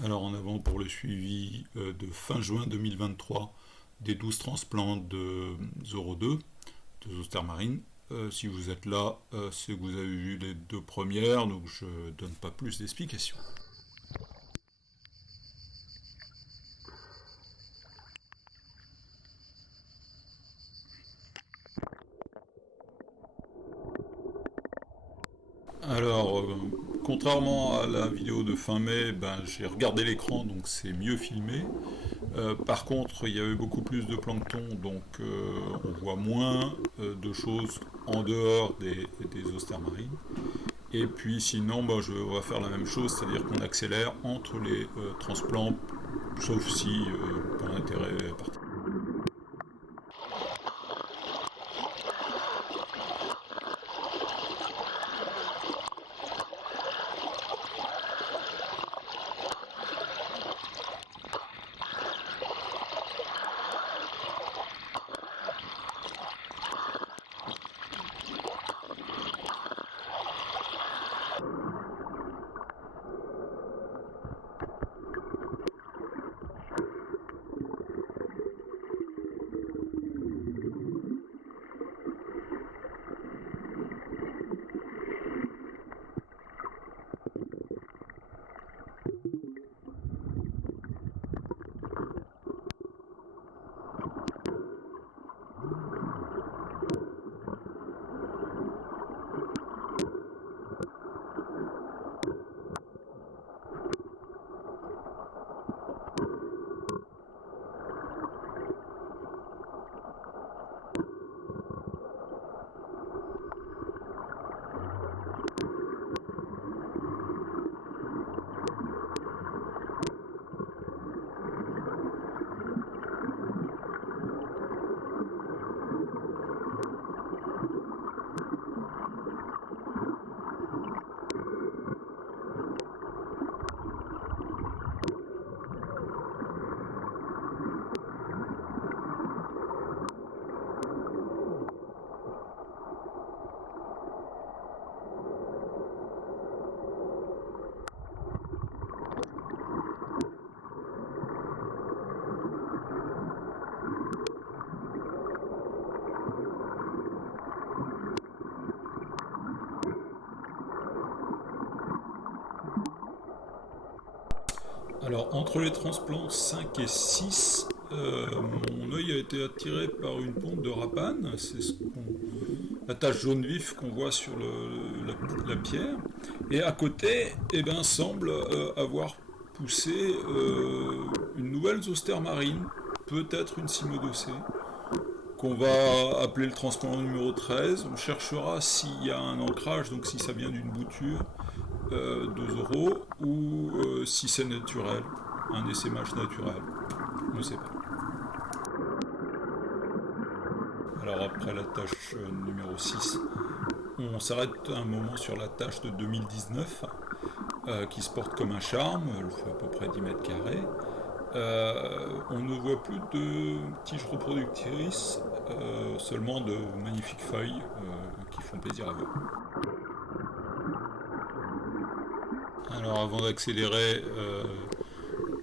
Alors en avant pour le suivi de fin juin 2023 des 12 transplants de Zoro 2, de Zoster Marine. Si vous êtes là, c'est que vous avez vu les deux premières, donc je ne donne pas plus d'explications. Alors, contrairement à la vidéo de fin mai, j'ai regardé l'écran, donc c'est mieux filmé. Par contre, il y a eu beaucoup plus de plancton, donc on voit moins de choses en dehors des zoster marines. Et puis sinon, on va faire la même chose, c'est-à-dire qu'on accélère entre les transplants, sauf si pas d'intérêt particulier. Alors, entre les transplants 5 et 6, mon œil a été attiré par une pompe de rapane, c'est la tache jaune vif qu'on voit sur la pierre, et à côté, semble avoir poussé une nouvelle zoster marine, peut-être une cimodocée, qu'on va appeler le transplant numéro 13. On cherchera s'il y a un ancrage, donc si ça vient d'une bouture, de Zoro, ou si c'est naturel, un essaimage naturel, je ne sais pas. Alors après la tâche numéro 6, on s'arrête un moment sur la tâche de 2019, qui se porte comme un charme, elle fait à peu près 10 mètres carrés. On ne voit plus de tiges reproductrices, seulement de magnifiques feuilles qui font plaisir à voir. Alors avant d'accélérer,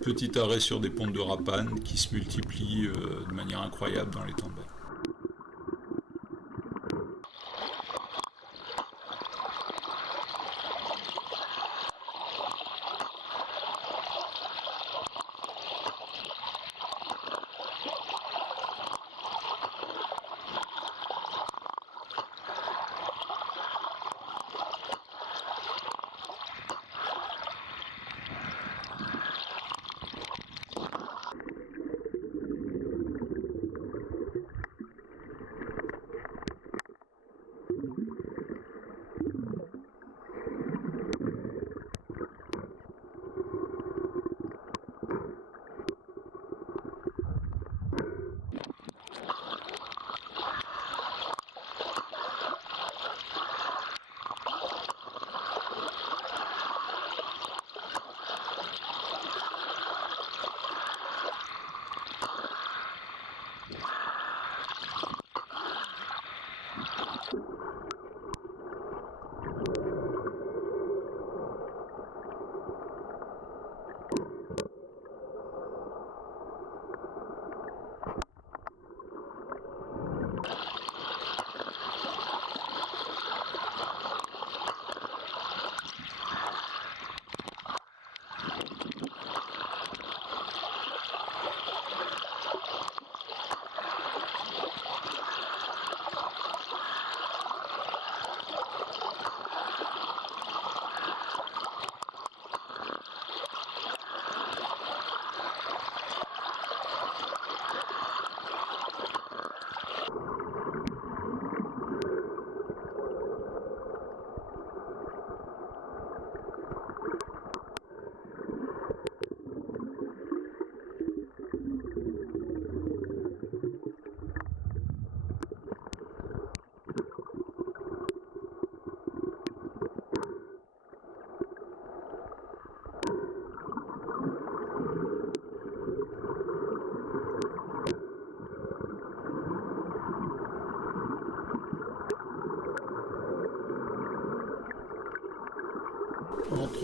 petit arrêt sur des pontes de rapane qui se multiplient de manière incroyable dans les temps de bain.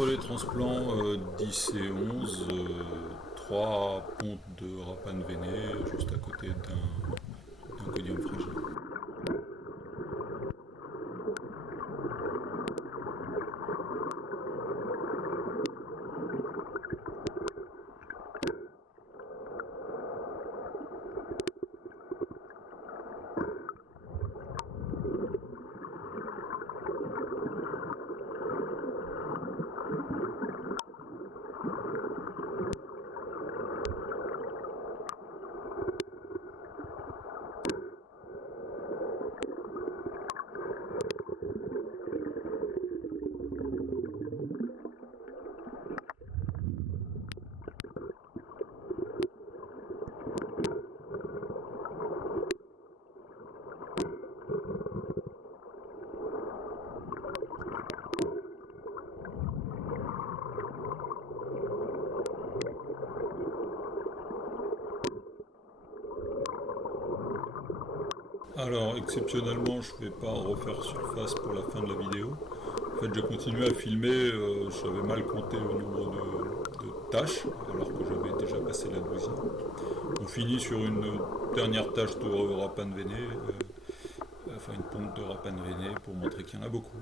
entre les transplants 10 et 11, 3 pontes de rapane veinée juste à côté d'un codium fragile. Alors, exceptionnellement, je ne vais pas refaire surface pour la fin de la vidéo. En fait, j'ai continué à filmer, j'avais mal compté le nombre de tâches, alors que j'avais déjà passé la 12e. On finit sur une dernière tâche de rapane veinée, enfin une pompe de rapane veinée pour montrer qu'il y en a beaucoup.